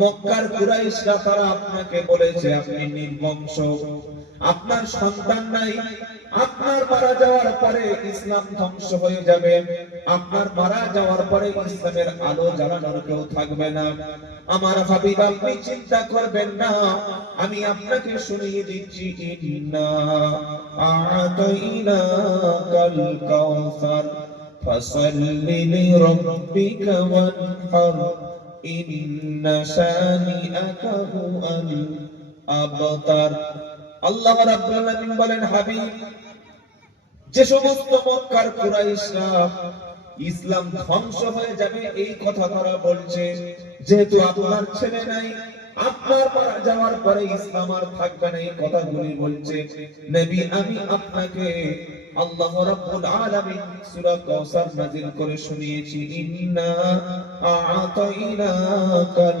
মক্কার কুরাইশরা তারা আপনাকে বলেছে, আপনি নির্বংশ। আপনার সন্তান নাই। আপনার মারা যাওয়ার পরে ইসলাম ধ্বংস হয়ে যাবে। আপনার মারা যাওয়ার পরে ইসলামের আলো জ্বালানোর কেউ থাকবে না। আমার হাবিব, আপনি চিন্তা করবেন না। আমি আপনাকে শুনিয়ে দিচ্ছি, ইন্না আতাইনা কাল কাউসার ফাসাল্লি লিরাব্বিকা ওয়ানহার। ইসলাম ধ্বংস হয়ে যাবে এই কথা তারা বলছে। যেহেতু আপনার ছেলে নাই, আপনার মারা যাওয়ার পরে ইসলাম আর থাকবে না এই কথাগুলি বলছে। নবী, আমি আপনাকে আল্লাহ রাব্বুল আলামিন সূরা নাযিল করে শুনিয়েছি, ইন্না আতাইনাকাল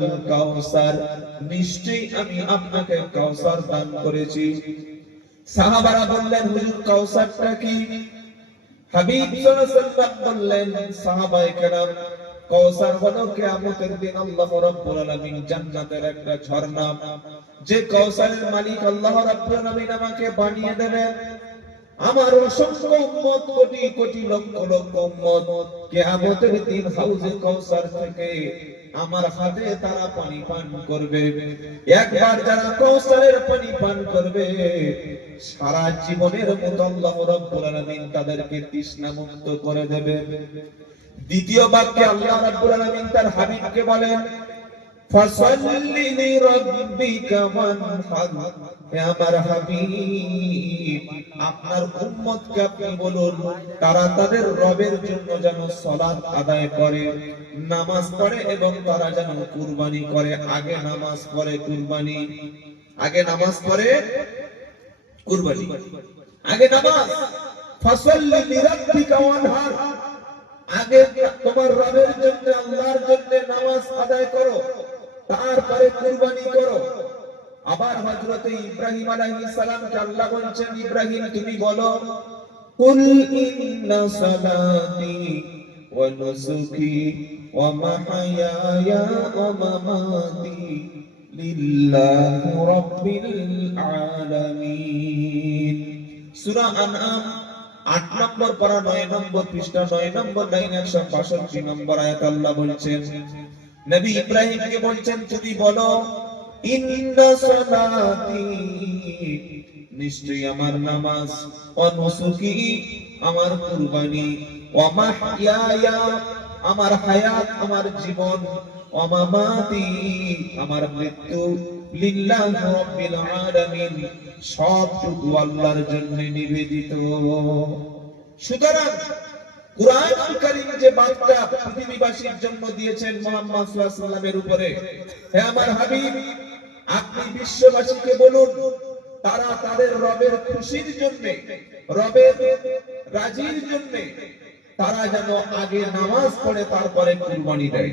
নিশ্চয়ই আমি আপনাকে দান করেছি। সাহাবারা বললেন, হুজুর কি? হাবিব সাল্লাল্লাহু বললেন, সাহাবায়ে কেরাম হলো কিয়ামতের দিন আল্লাহ রাব্বুল আলামিন জান্নাতের একটা ঝর্ণা। যে কাউসারের মালিক আল্লাহ রাব্বুল আলামিন আমাকে বানিয়ে দেবেন আমার অসংখ্য উম্মত, কোটি কোটি লক্ষ লক্ষ উম্মত, কিয়ামতের দিন হাউজে কাউসার থেকে আমার হাতে তারা পানি পান করবে। একবার যারা কাউসারের পানি পান করবে, সারা জীবনের মতো আল্লাহ রাব্বুল আলামিন তাদেরকে তৃষ্ণা মুক্ত করে দেবে। দ্বিতীয় বাক্যে আল্লাহ রাব্বুল আলামিন তার হাবিবকে বলেন ফাসাল্লি লিরাব্বিকা ওয়ানহার হে আমার হাবিব, আপনার উম্মতকে আপনি বলুন, তারা তাদের রবের জন্য যেন সালাত আদায় করে, নামাজ পড়ে এবং তারা যেন কুরবানি করে। আগে নামাজ পড়ে কুরবানি, আগে নামাজ পড়ে কুরবানি, আগে নামাজ। ফাসাল্লি লিরাব্বিকা ওয়ানহার, আগে তোমার রবের জন্য, আল্লাহর জন্য নামাজ আদায় করো। তারপরে কুরবানি করো। আবার হযরতে ইব্রাহিম আলাইহিস সালামকে আল্লাহ বলছেন, ইব্রাহিম, তুমি বলো, কুল ইন্না সালাতি ওয়া নুসুকি ওয়া মাহইয়ায়া ওয়া মামাতি লিল্লাহি রাব্বিল আলামিন। সূরা আনআম আট নম্বর পারা, নয় নম্বর পৃষ্ঠা, নয় নম্বর লাইন একশো বাষট্টি নম্বর আয়াত আল্লাহ বলছেন নবী ইব্রাহিমকে বলছেন, যদি বলো আমার নামাজ আমার কুরবানি আমার হায়াত, আমার জীবন ও মামাতি আমার মৃত্যু সবটুকু আল্লাহর জন্য নিবেদিত। সুতরাং বিশ্ববাসীকে বলুন, তারা তাদের রবের জন্য জন্য তারা যেন আগে নামাজ পড়ে, তারপরে কুরবানি দেয়।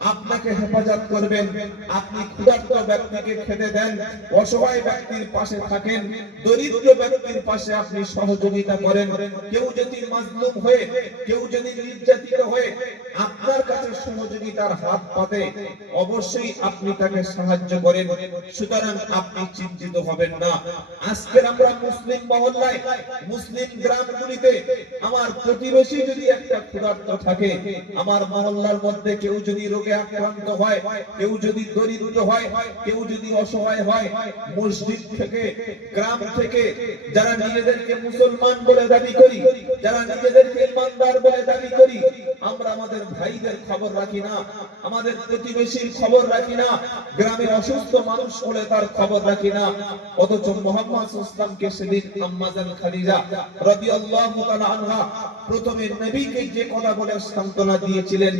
আপনাকে হেফাজত করবেন। আপনি ক্ষুধার্ত ব্যক্তিকে খেতে দেন, অসহায় ব্যক্তির পাশে থাকেন, দরিদ্র ব্যক্তির পাশে আপনি সহযোগিতা করেন। কেউ যদি মাজলুম হয়ে, কেউ যদি নির্যাতিত হয়ে আপনার কাছে সহযোগিতার হাত পাতে, অবশ্যই আপনি তাকে সাহায্য করেন। সুতরাং আপনি চিন্তিত হবেন না। আজকের আমরা মুসলিম মহল্লায়, মুসলিম গ্রামগুলিতে আমার প্রতিবেশী যদি একটা ক্ষুধার্ত থাকে, আমার মহল্লার মধ্যে কেউ যদি রোগে আক্রান্ত হয়, কেউ যদি দরিদ্র হয়, কেউ যদি অসহায় হয়, মসজিদ থেকে, গ্রাম থেকে, যারা নিজেদেরকে মুসলমান বলে দাবি করি, যারা নিজেদেরকে ইমানদার বলে দাবি করি, আমরা আমাদের ভাইদের খবর রাখি না, আমাদের প্রতিবেশীর খবর রাখি না গ্রামে অসুস্থ মানুষ হলে তার খবর রাখি না, অথচ মোহাম্মদ ইসলামকে সেদিন আম্মাজান রাদিয়াল্লাহু তাআলা আনহা প্রথমে নবীকে যে কথা বলে সান্ত্বনা দিয়েছিলেন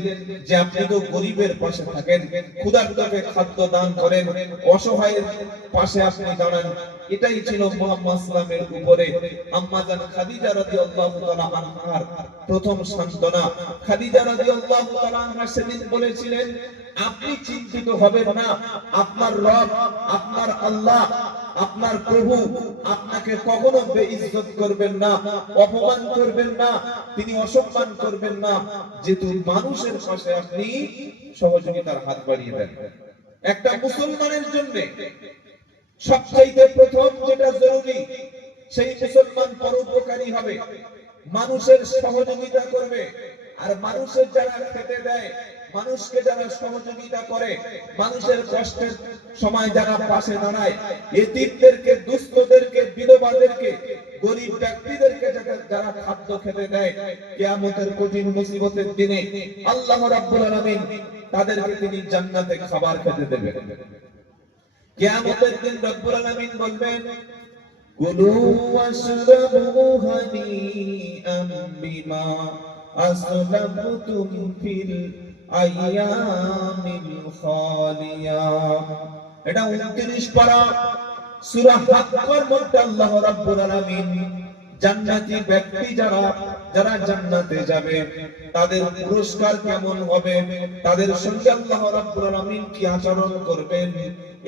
যে, আপনি তো গরিবের পাশে থাকেন ক্ষুধার্তকে খাদ্য দান করেন, অসহায়ের পাশে আপনি দাঁড়ান। এটাই ছিল মুহাম্মদ সাল্লামের উপরে। প্রথম সান্তনা খাদিজা রাদিয়াল্লাহু তাআলা সেদিন বলেছিলেন, আপনি চিন্তিত হবেন না, আপনার রব, আপনার আল্লাহ আপনার প্রভু আপনাকে কখনো বেইজ্জত করবেন না, অপমান করবেন না, তিনি অসম্মান করবেন না। যেহেতু মানুষের পাশে আপনি সহযোগিতার হাত বাড়িয়ে দেন। একটা মুসলমানের জন্য সবচাইতে প্রথম যেটা জরুরি, সেই মুসলমান পরোপকারী হবে। মানুষের সহযোগিতা করবে, আর মানুষের যারা খেতে দেয় মানুষকে যারা সহযোগিতা করে, মানুষের কষ্টের সময় যারা পাশে দাঁড়ায়, এতিমদেরকে, দুস্থদেরকে, বিধবাদেরকে, গরিব ব্যক্তিদেরকে যারা- খাদ্য খেতে দেয়, কিয়ামতের কঠিন মুসিবতের দিনে আল্লাহ রাব্বুল আলামিন তাদেরকে তিনি জান্নাতে খাবার খেতে দেবেন। কিয়ামতের দিন রব্বুল আলামিন বলবেন, কুলু ওয়াশরাবু হানিআম বিমা আসলাফতুম ফিল আইয়ামিল খালিয়া। এটা 29 পারা সূরা হাক্কার মধ্যে আল্লাহ রাব্বুল আলামিন জান্নাতি ব্যক্তি যারা যারা জান্নাতে যাবে, তাদের পুরস্কার কেমন হবে, তাদের কি আচরণ করবেন,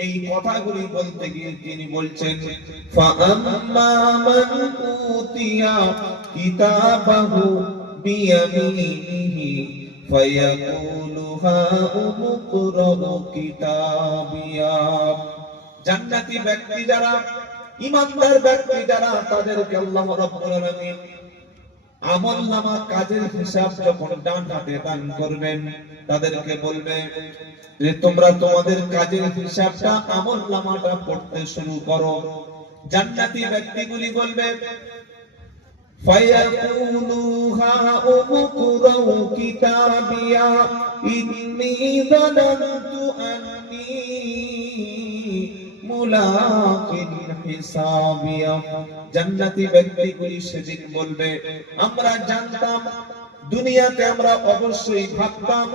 এই কথাগুলি বলতে গিয়ে তিনি বলছেন কিতাবাহু জান্নাতি ব্যক্তি যারা, ইমানদার ব্যক্তি যারা, তাদেরকে আল্লাহ আমল নামা কাজের হিসাব যখন ডান হাতে দান করবেন, তাদেরকে বলবে যে, তোমরা তোমাদের কাজের হিসাবটা, আমল নামাটা পড়তে শুরু করো। জান্নাতি ব্যক্তিগুলি বলবে فيقولوا هاؤم اقرءوا كتابيا إني ظننت أني ملاق حسابيا জান্নাতি ব্যক্তিগুলি সেদিন বলবে আমরা জানতাম দুনিয়াতে আমরা অবশ্যই ভাবতাম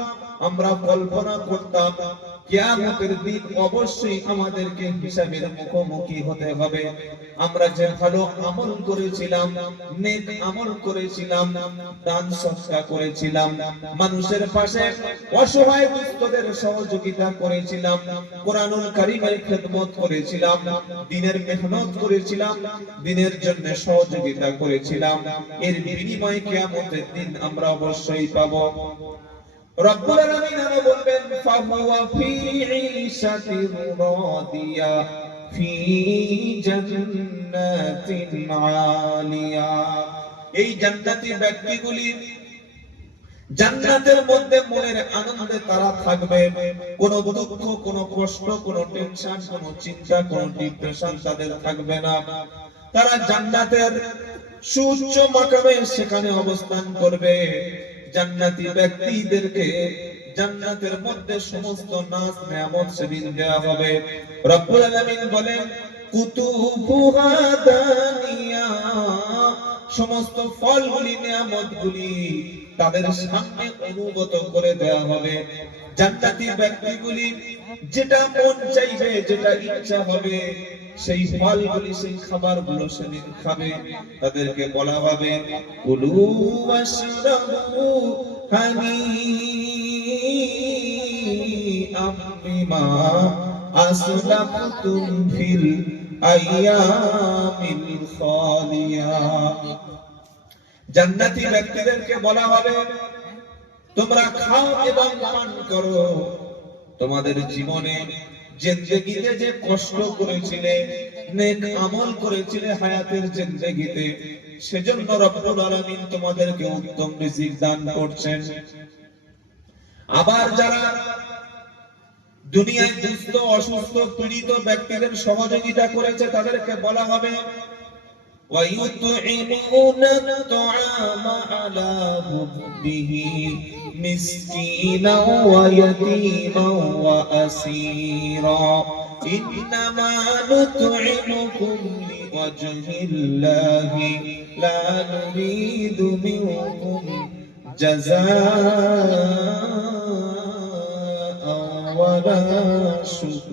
আমরা কল্পনা করতাম কিয়ামতের দিন অবশ্যই আমাদেরকে হিসাবের মুখোমুখি হতে হবে। আমরা যে ভালো আমল করেছিলাম, নেক আমল করেছিলাম, দান সৎকা করেছিলাম, মানুষের পাশে অসহায় সহযোগিতা করেছিলাম, কোরআনুল কারীমের খেদমত করেছিলাম, দিনের মেহনত করেছিলাম, দিনের জন্য সহযোগিতা করেছিলাম। এর বিনিময়ে কিয়ামতের দিন আমরা অবশ্যই পাবো। রব্বুল আলামিন আরও বলবেন, ফাহুয়া ফি রাদিয়া ফি জান্নাতিন আলিয়া। এই ব্যক্তিগুলি জান্নাতের মধ্যে মনের আনন্দে তারা থাকবে। কোনো দুঃখ, কোনো কষ্ট, কোনো টেনশন কোনো চিন্তা, কোনো ডিপ্রেশন তাদের থাকবে না। তারা জান্নাতের সুউচ্চ মাকামে সেখানে অবস্থান করবে। জান্নাতি ব্যক্তিদেরকে জান্নাতের মধ্যে সমস্ত নাচ নিয়ামত সেদিন দেওয়া হবে। রব্বুল আলামিন বলেন কুতুবুহা দানিয়া সমস্ত ফলগুলি, নিয়ামতগুলি তাদের সামনে অনুগত করে দেওয়া হবে। জান্নাতি ব্যক্তিগুলি যেটা মন চাইবে, যেটা ইচ্ছা হবে সেই ফলগুলি, সেই খাবারগুলো সেদিন খাবে। তাদেরকে বলা হবে জান্নাতি ব্যক্তিদেরকে বলা হবে, তোমরা খাও এবং পান করো। তোমাদের জীবনে জিন্দেগিতে যে কষ্ট করেছিলে, নেক আমল করেছিলে হায়াতের জিন্দেগিতে, সেজন্য রব্বুল আলামিন তোমাদেরকে উত্তম রিজিক দান করছেন। আবার যারা দুনিয়ায় দুস্থ, অসুস্থ, পীড়িত ব্যক্তিদের সহযোগিতা করেছে, তাদেরকে বলা হবে ويطعمون الطعام على حبه مسكينا ويتيما وأسيرا. إنما نطعمكم لوجه الله لا نريد منكم جزاء ولا شكورا.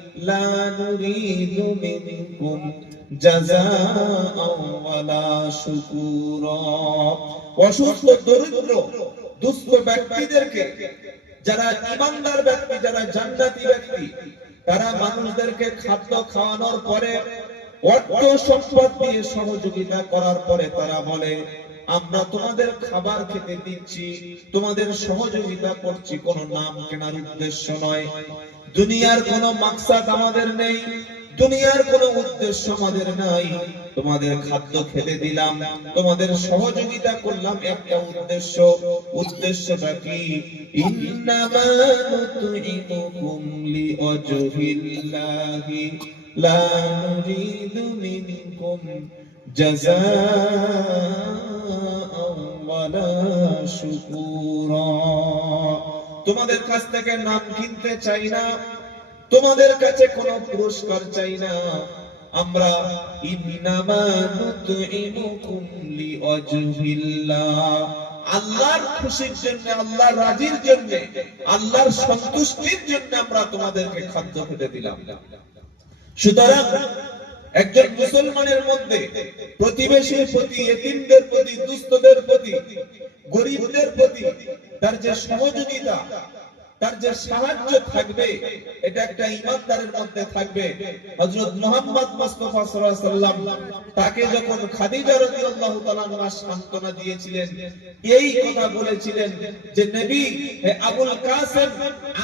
তারা মানুষদেরকে খাদ্য খাওয়ানোর পরে, অর্থ সম্পদ দিয়ে সহযোগিতা করার পরে তারা বলে, আমরা তোমাদের খাবার খেতে দিচ্ছি, তোমাদের সহযোগিতা করছি, কোনো নাম কেনার উদ্দেশ্য নয়। দুনিয়ার কোনো মাকসাদ আমাদের নেই, দুনিয়ার কোনো উদ্দেশ্য আমাদের নাই। তোমাদের খাদ্য খেতে দিলাম, তোমাদের সহযোগিতা করলাম একটা উদ্দেশ্য। উদ্দেশ্যটা কি? ইন্নামা তোমাদের কাছ থেকে নাম কিনতে চাই না। তোমাদের কাছে কোনো পুরস্কার চাই না। আমরা আল্লাহর খুশির জন্য, আল্লাহর রাজির জন্য, আল্লাহর সন্তুষ্টির জন্য আমরা তোমাদেরকে খাদ্য খেতে দিলাম। সুতরাং একজন মুসলমানের মধ্যে, প্রতিবেশীর প্রতি, এতিমদের প্রতি, দুস্থদের প্রতি, গরিবদের প্রতি তার যে সহযোগিতা তার যে সাহায্য থাকবে, এটা একটা ইমানদারের মধ্যে থাকবে। হযরত মুহাম্মদ মুস্তাফা সাল্লাল্লাহু আলাইহি সাল্লাম তাকে যখন খাদিজা রাদিয়াল্লাহু তাআলা আনহা সান্ত্বনা দিয়েছিলেন, এই কথা বলেছিলেন যে, নবী, হে আবুল কাসেম,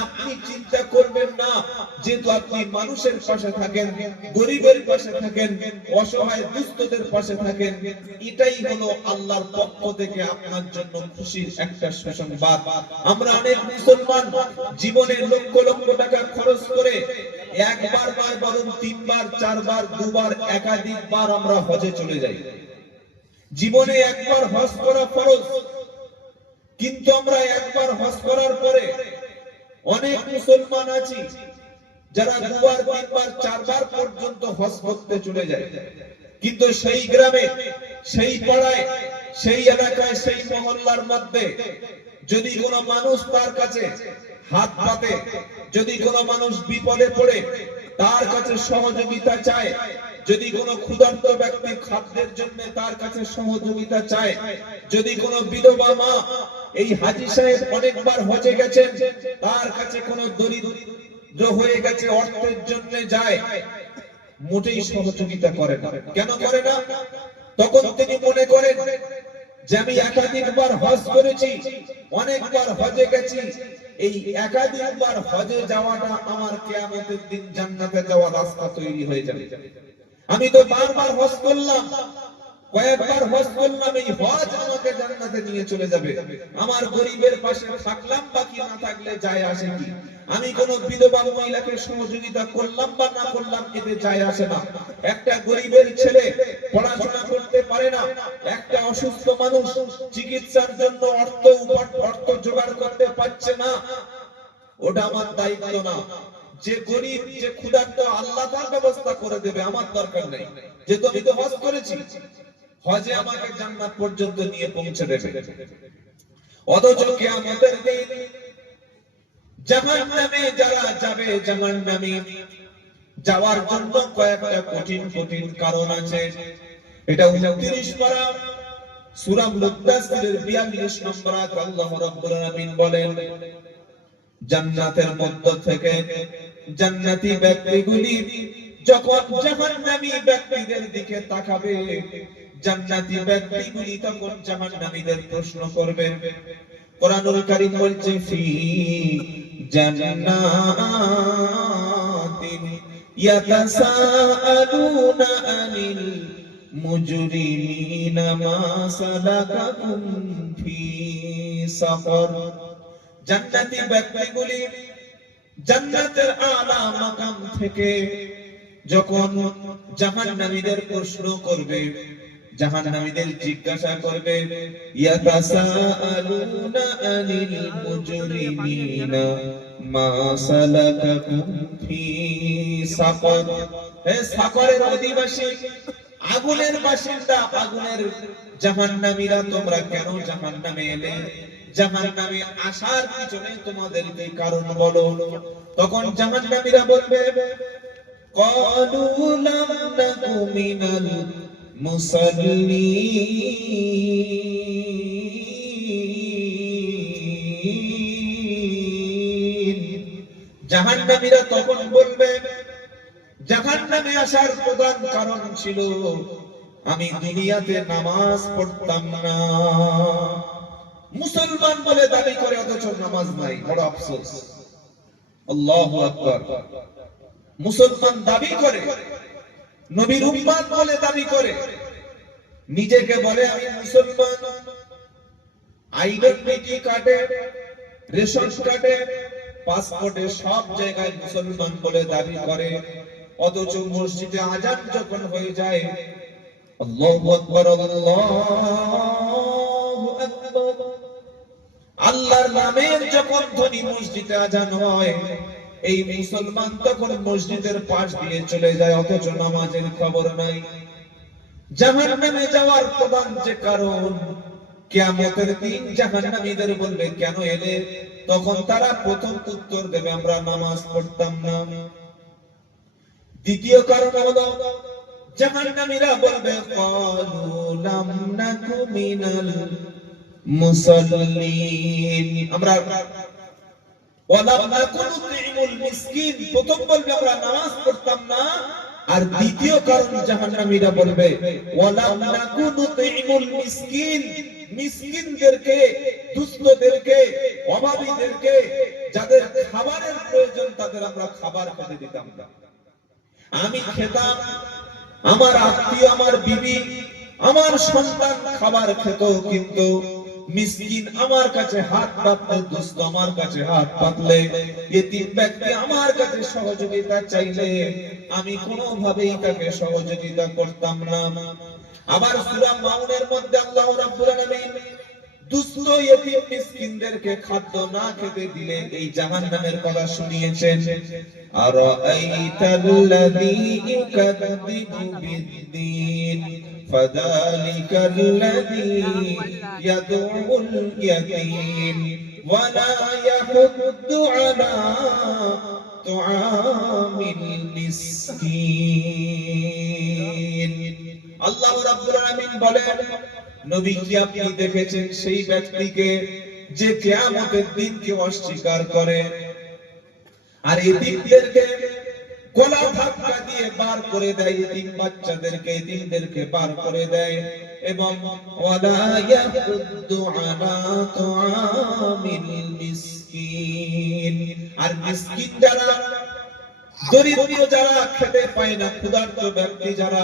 আপনি চিন্তা করবেন না। যেহেতু আপনি মানুষের পাশে থাকেন, গরিবের পাশে থাকেন, অসহায় দুস্থদের পাশে থাকেন, এটাই হলো আল্লাহর পক্ষ থেকে আপনার জন্য খুশির একটা সুসংবাদ। আমরা অনেক মুসলমান জীবনে লক্ষ লক্ষ টাকা খরচ করে একবার নয় বরং তিনবার, চারবার, দুবার, একাধিকবার আমরা হজে চলে যাই। জীবনে একবার হজ করা ফরজ, কিন্তু আমরা একবার হজ করার পরে অনেক মুসলমান আছি যারা দুবার, তিনবার, চারবার পর্যন্ত হজ করতে চলে যায়। কিন্তু সেই গ্রামে, সেই পাড়ায়, সেই এলাকায়, সেই মহল্লার মধ্যে যদি কোনো মানুষ তার কাছে হাত পাতে, যদি কোনো মানুষ বিপদে পড়ে, তার কাছে সহযোগিতা চায়, যদি কোনো ক্ষুধার্ত ব্যক্তি খাদ্যের জন্য তার কাছে সহযোগিতা চায়, যদি কোনো বিধবা মা এই হাজি সাহেব অনেকবার হজে গেছেন, তার কাছে কোনো দরিদ্র হয়ে গেছে, অর্থের জন্য যায়, মোটেই সহযোগিতা করে না। কেন করে না? তখন তিনি মনে করেন যে আমি একাধিকবার হজ করেছি, অনেকবার হজে গেছি, এই একাধিকবার হজে যাওয়াটা আমার কেয়ামতের দিন জান্নাতে যাওয়ার রাস্তা তৈরি হয়ে যাবে। আমি তো বারবার হজ করলাম, কয়েকবার হজ করলাম, এই হজ আমাকে জান্নাতে নিয়ে চলে যাবে। আমার গরিবের পাশে থাকলাম, বাকি না থাকলে যায় আসে কি? আমি কোন বিধবা মহিলাকে সহযোগিতা করলাম বা না করলাম এতে যায় আসে না। একটা গরিবের ছেলে পড়াশোনা করতে পারে না, একটা অসুস্থ মানুষ চিকিৎসার জন্য অর্থ অর্থ জোগাড় করতে পারছে না, ওটা আমার দায়িত্ব না। যে গরিব, যে ক্ষুধার্ত আল্লাহ তার ব্যবস্থা করে দেবে, আমার দরকার নেই। যে তুমি তো হজ করেছি, হজে আমাকে জান্নাত পর্যন্ত নিয়ে পৌঁছে দেবে। অথচ কিয়ামতের দিন জাহান্নামে যারা যাবে, জাহান্নামে যাওয়ার জন্য কয়েকটা কঠিন কঠিন কারণ আছে। এটা 29 পারা। সূরা মুদাসসিরের 42 নম্বর আয়াত আল্লাহ রাব্বুল আলামিন বলেন, জান্নাতের মধ্য থেকে জান্নাতি ব্যক্তিগুলি যখন জাহান্নামী ব্যক্তিদের দিকে তাকাবে, জান্নাতি ব্যক্তিগুলি তখন জাহান্নামীদের প্রশ্ন করবে, কোরআনুল কারীম বলছে, ফি আনিল মুজরিমিনা মা সালাকাকুম ফি সাফর জান্নাতি ব্যক্তিগুলি জান্নাতের আলা মাকাম থেকে যখন জাহান্নামীদের প্রশ্ন করবে জাহান্নামীদের জিজ্ঞাসা করবে ইয়াতাসাআলুনা আনিল মুজরিমিনা মা সালাকাকুম ফি সাকর হে সাকরের অধিবাসী আগুনের বাসিন্দা আগুনের জাহান্নামীরা তোমরা কেন জাহান্নামে এলে জাহান্নামে আসার পিছনে তোমাদেরকে কারণ বলো তখন জাহান্নামীরা বলবে قالوا لم نك من মুসল্লিন জাহান্নামীরা তখন বলবে, জাহান্নামে আসার প্রধান কারণ ছিল, আমি দুনিয়াতে নামাজ পড়তাম না। মুসলমান বলে দাবি করে, অথচ নামাজ নাই, বড় আফসোস। আল্লাহ আকবার। মুসলমান দাবি করে নবীর উম্মাদ বলে দাবি করে। নিজেকে বলে, আমি মুসলমান। আইডেন্টিটি কার্ডে, রেশন কার্ডে, পাসপোর্টে সব জায়গায় মুসলমান বলে দাবি করে। অথচ মসজিদে আজান যখন হয়ে যায়, আল্লাহু আকবার আল্লাহু আকবার। আল্লাহর নামের যখন ধ্বনি মসজিদে আজান হয় এই মুসলমান তখন মসজিদের পাশ দিয়ে চলে যায়, অথচ নামাজের খবর নাই। জাহান্নামে যাওয়ার প্রধান যে কারণ, কিয়ামতের দিন জাহান্নামীদের বলবে, কেন এলে? তখন তারা প্রথম উত্তর দেবে, আমরা নামাজ পড়তাম না। দ্বিতীয় কারণ হলো, জাহান্নামীরা বলবে ক্বালু লাম নাকু মিনাল মুসাল্লিন। আমরা ওয়ালাম নাকু নুতঈমুল মিসকিন আর দ্বিতীয় কারণ বলবে মিসকিনদেরকে, দুস্থদেরকে অভাবীদেরকে যাদের খাবারের প্রয়োজন তাদের আমরা খাবার খেতে দিতাম না। আমি খেতাম, আমার আত্মীয়, আমার বিবি, আমার সন্তান খাবার খেত, কিন্তু মিসকিন আমার কাছে হাত পাতলে দুস্থ আমার কাছে হাত পাতলে। এতিম ব্যক্তি আমার কাছে সহযোগিতা চাইলে আমি কোনোভাবেই তাকে সহযোগিতা করতাম না। আবার সূরা মাউনের মধ্যে আল্লাহ রাব্বুল আলামিন দুস্থ ইয়েতিম মিসকিনদেরকে খাদ্য না খেতে দিলে এই জাহান্নামের কথা শুনিয়েছেন। আর আইতাল্লাযী ইকাদিবু বিদ্দীন, ফাযালিকাল্লাযী ইয়াদুল ইয়াতীম, ওয়ালা ইয়াহুদ্দু আলা তুআমিল মিসকিন। আল্লাহ রাব্বুল আলামিন বলেন নবী কি আপনি দেখেছেন সেই ব্যক্তিকে যে কিয়ামতের দিনকে অস্বীকার করে? আর এতিমদেরকে গলা ধাক্কা দিয়ে বার করে দেয় বাচ্চাদেরকে বার করে দেয়। এবং আর মিসকিন যারা, দরিদ্র যারা, খেতে পায় না, ক্ষুধার্ত ব্যক্তি যারা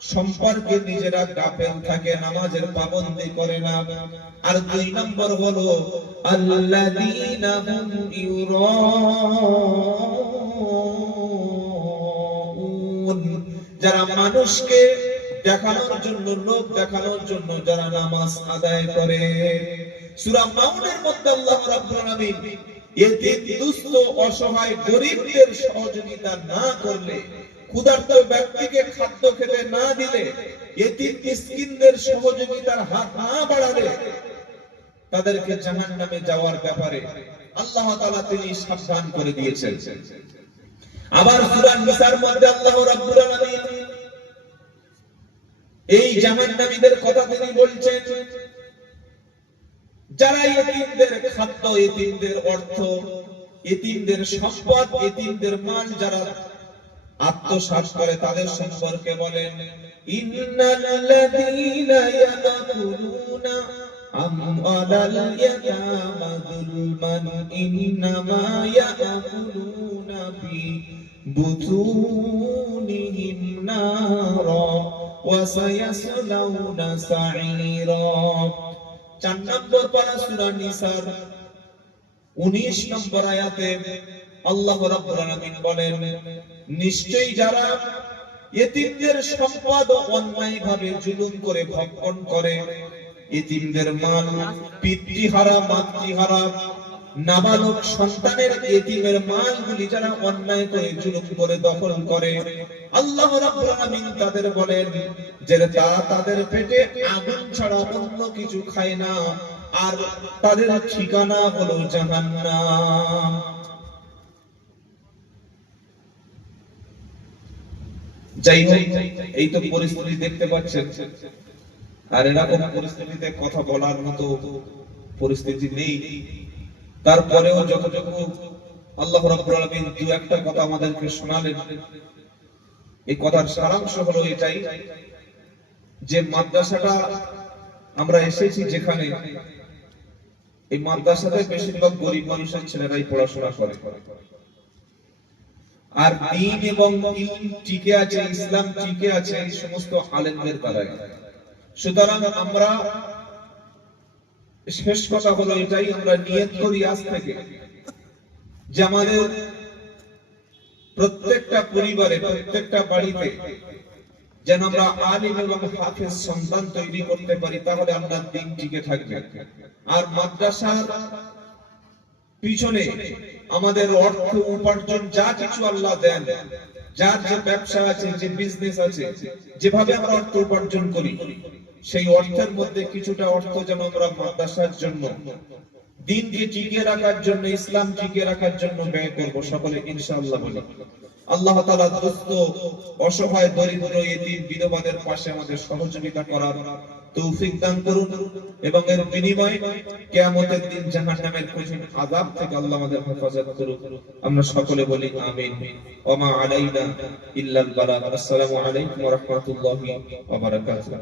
সম্পর্কে নিজেরা গাফেল থাকে, নামাজের পাবন্দি করে না। আর দুই নম্বর হলো, আল্লাযীনা ইউরাউন। যারা মানুষকে দেখানোর জন্য লোক দেখানোর জন্য যারা নামাজ আদায় করে। সূরা মাউনের মধ্যে আল্লাহ রাব্বুল আলামিন এতিম দুস্থ, অসহায়, গরীবদের সহযোগিতা না করলে ক্ষুধার্ত ব্যক্তিকে খাদ্য খেতে না দিলে সহযোগিতার হাত না তাদেরকে জাহান্নামে যাওয়ার ব্যাপারে আল্লাহ তিনি সাবধান করে দিয়েছেন। আবার মধ্যে আল্লাহ রাব্বুল আলামিন এই জাহান্নামীদের কথা তিনি বলছেন, যারা এতিমদের খাদ্য, এতিমদের অর্থ, এতিমদের সম্পদ, এতিমদের মাল যারা আত্মসাত করে তাদের সম্পর্কে বলেন চার নম্বর নিসার 19 নম্বর আয়াতে আল্লাহ রাব্বুল আলামিন বলেন, নিশ্চয়ই যারা এতিমদের সম্পদ অন্যায়ভাবে জুলুম করে ভক্ষণ করে, এতিমদের মাল পিতৃহারা, মাতৃহারা, নাবালক সন্তানের এতিমের মালগুলি যারা অন্যায় করে জুলুম করে দখল করে, আল্লাহ রাব্বুল আলামিন তাদের বলেন যে তারা তাদের পেটে আগুন ছাড়া অন্য কিছু খায় না, আর তাদের ঠিকানা হলো জাহান্নাম। যাই হোক এই তো পরিস্থিতি দেখতে পাচ্ছেন। আর এরকম পরিস্থিতিতে কথা বলার মতো পরিস্থিতি নেই। তারপরেও যতটুকু আল্লাহ রাব্বুল আলামিন দু একটা কথা আমাদেরকে শোনালেন, এই কথার সারাংশ হলো এটাই যে মাদ্রাসাটা আমরা এসেছি যেখানে, এই মাদ্রাসাতে বেশিরভাগ গরিব মানুষের ছেলেরাই পড়াশোনা করে। আর দিন এবং টিকে আছে, ইসলাম টিকে আছে এই সমস্ত আলেমদের দ্বারাই। সুতরাং আমরা শেষ কথা হলো এটাই, আমরা নিয়ত করি আজ থেকে যে আমাদের প্রত্যেকটা পরিবারে, প্রত্যেকটা বাড়িতে যেন আমরা আলিম এবং হাফেজ সন্তান তৈরি করতে পারি, তাহলে আমরা দিন টিকে থাকবে। আর মাদ্রাসার পিছনে আমাদের অর্থ উপার্জন যা কিছু আল্লাহ দেন, যার যে ব্যবসা আছে, যে বিজনেস আছে, যেভাবে আমরা অর্থ উপার্জন করি, সেই অর্থের মধ্যে কিছুটা অর্থ যেন আমরা মাদ্রাসার জন্য দিনকে টিকিয়ে রাখার জন্য, ইসলাম টিকিয়ে রাখার জন্য ব্যয় করব, সকলে ইনশাআল্লাহ বলি। আল্লাহ তাআলা দুস্থ, অসহায়, দরিদ্র, এতিম, বিধবাদের পাশে আমাদের সহযোগিতা করার তৌফিক দান করুন এবং এর বিনিময়ে কিয়ামতের দিন জাহান্নামের কঠিন আযাব থেকে আল্লাহ আমাদের হেফাজত করুন আমরা সকলে বলি আমিন। ওয়া মা আলাইনা ইল্লাল বালাগ আসসালামু আলাইকুম ওয়া রাহমাতুল্লাহি ওয়া বারাকাতুহু।